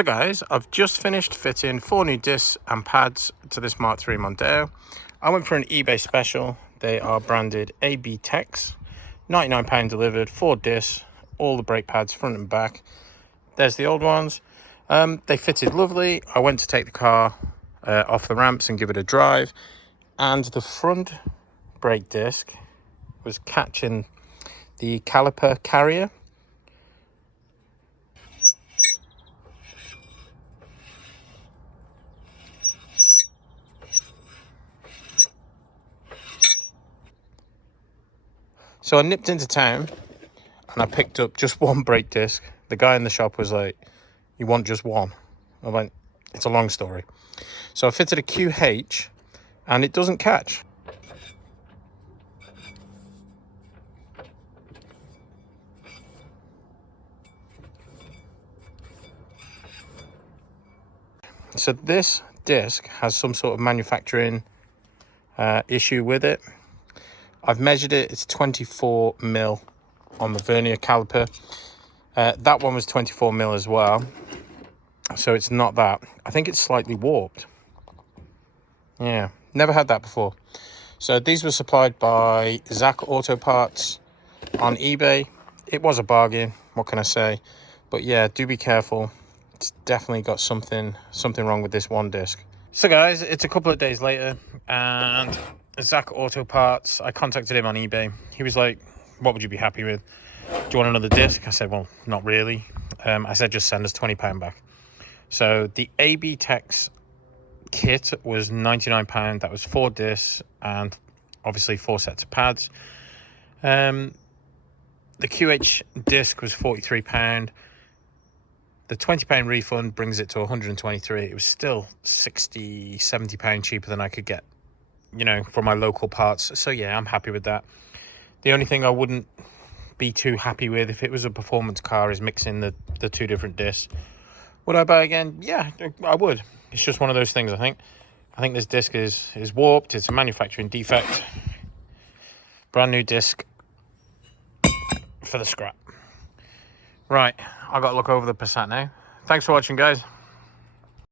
So guys, I've just finished fitting 4 new discs and pads to this Mark III Mondeo. I went for an eBay special. They are branded ABTEX, £99 delivered, 4 discs, all the brake pads front and back. There's the old ones. They fitted lovely. I went to take the car off the ramps and give it a drive, and the front brake disc was catching the caliper carrier. So I nipped into town and I picked up just one brake disc. The guy in the shop was like, "You want just one?" I went, "It's a long story." So I fitted a QH and it doesn't catch. So this disc has some sort of manufacturing issue with it. I've measured it, it's 24 mil on the vernier caliper. That one was 24 mil as well. So it's not that. I think it's slightly warped. Yeah, never had that before. So these were supplied by Zach Auto Parts on eBay. It was a bargain, what can I say? But yeah, do be careful. It's definitely got something wrong with this one disc. So guys, it's a couple of days later and Zach Auto Parts, I contacted him on eBay. He was like, "What would you be happy with? Do you want another disc?" I said, "Well, not really." I said, "Just send us £20 back." So the ABTEX kit was £99. That was 4 discs and obviously 4 sets of pads. The QH disc was £43. The £20 refund brings it to £123. It was still £60–70 cheaper than I could get, you know, for my local parts. So yeah, I'm happy with that. The only thing I wouldn't be too happy with if it was a performance car is mixing the 2 different discs. Would I buy again? Yeah, I would. It's just one of those things, I think. I think this disc is warped. It's a manufacturing defect. Brand new disc for the scrap. Right, I've got to look over the Passat now. Thanks for watching, guys.